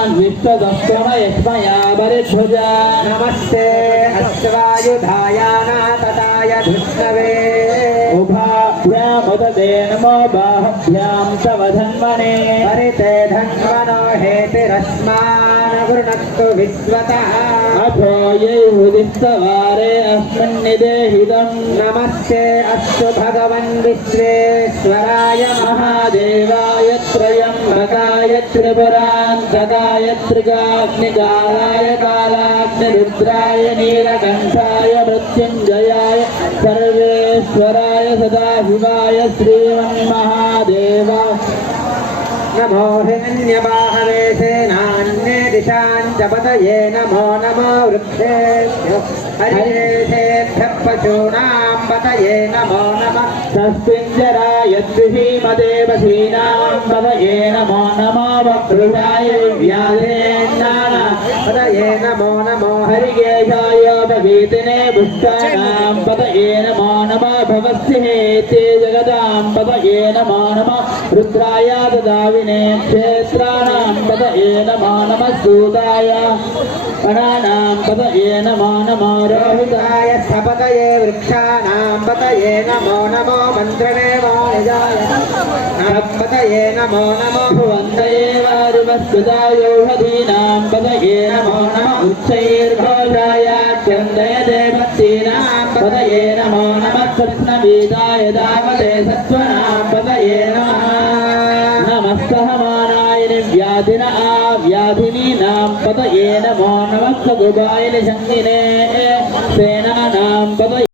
अस्मान् विश्वदस्तम यस्मया परिध्वजा नमस्ते अश्वायुधायानातताय धृष्णवे उभाभ्यामुदते नमो बाहुभ्यां तव धन्वने हरिते धन्वनो हेतिरस्मान् गृणक्तु विश्वतः अथो यैहुदिस्तवारे अस्मिन्निदेहितम् नमस्ते अस्तु भगवन् विश्वेश्वराय महादेवाय त्रयम्बकाय त्रिपुरान्तकाय त्रिकाग्निकालाय कालाग्निरुद्राय नीलकण्ठाय मृत्युञ्जयाय सर्वेश्वराय सदाशिवाय श्रीमन्महादेवाय नमो हिरण्यबाहवे सेनान्ये दिशां च पतये नमो नमो वृक्षेभ्यो हरिकेशेभ्यः पशूनां पतये नमो नमः तस्मिञ्जराय द्विषीमदेवसीनां पतये नमो नमो वक्रुषाय व्याधेन्नाना पतये नमो नमो हरिकेशाय भवीतिने पुष्टानां पतये नमो नमः भवस्येते जगदां पतये नमो नमः रुद्राय ददाविने क्षेत्राणां पतये नमो नमः सूताय गणानां पतये नमो नमो रोहिताय स्थपतये वृक्षाणां पतये नमो नमो मन्त्रदेवो निजाय पतये नमो नमो भुवन्तये वारुवस्कृतायौषधीनां पतये नमो नमः उच्चैर्घोषाय चन्दय देवतीनां पतये नमो नमः कृष्णवीताय दामते सत्त्वनां पतये नमः नमस्तहमानाय व्याधिन व्याधिनीनां पतये नमो नमः सगुबाय शङ्गिने सेनानां पतये